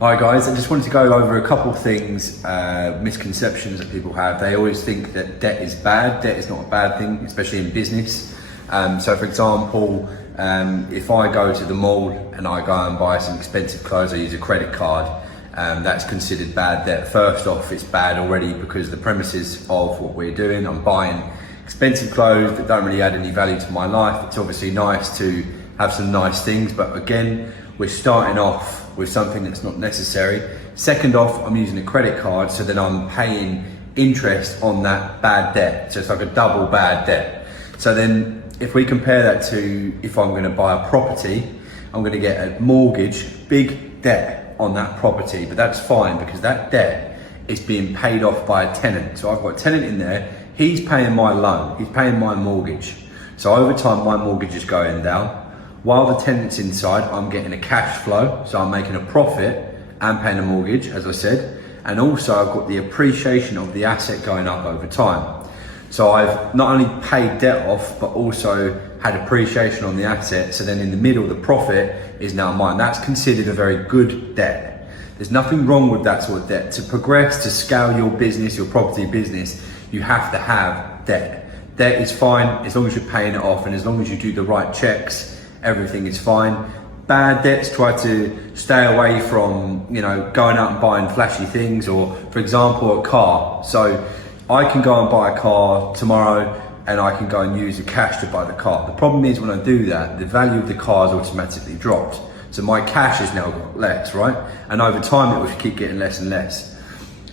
Hi guys, I just wanted to go over a couple of things, misconceptions that people have. They always think that debt is bad. Debt is not a bad thing, especially in business. So for example, if I go to the mall and I go and buy some expensive clothes, I use a credit card, that's considered bad debt. First off, it's bad already because the premises of what we're doing, I'm buying expensive clothes that don't really add any value to my life. It's obviously nice to have some nice things, but again, we're starting off with something that's not necessary. Second off, I'm using a credit card, so then I'm paying interest on that bad debt. So it's like a double bad debt. So then if we compare that to if I'm gonna buy a property, I'm gonna get a mortgage, big debt on that property, but that's fine because that debt is being paid off by a tenant. So I've got a tenant in there, he's paying my loan, he's paying my mortgage. So over time, my mortgage is going down. While the tenant's inside, I'm getting a cash flow, so I'm making a profit and paying a mortgage, as I said, and also I've got the appreciation of the asset going up over time. So I've not only paid debt off, but also had appreciation on the asset, so then in the middle, the profit is now mine. That's considered a very good debt. There's nothing wrong with that sort of debt. To progress, to scale your business, your property business, you have to have debt. Debt is fine as long as you're paying it off and as long as you do the right checks, everything is fine. Bad debts, try to stay away from, going out and buying flashy things, or for example, a car. So I can go and buy a car tomorrow and I can go and use the cash to buy the car. The problem is when I do that, the value of the car is automatically dropped. So my cash has now got less, right? And over time it will keep getting less and less.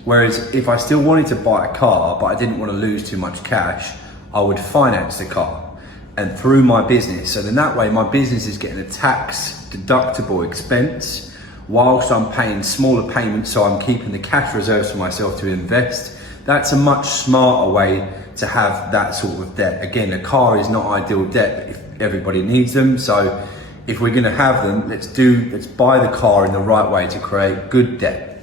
Whereas if I still wanted to buy a car, but I didn't want to lose too much cash, I would finance the car and through my business. So then that way my business is getting a tax deductible expense whilst I'm paying smaller payments, so I'm keeping the cash reserves for myself to invest. That's a much smarter way to have that sort of debt. Again, a car is not ideal debt if everybody needs them. So if we're gonna have them, let's buy the car in the right way to create good debt.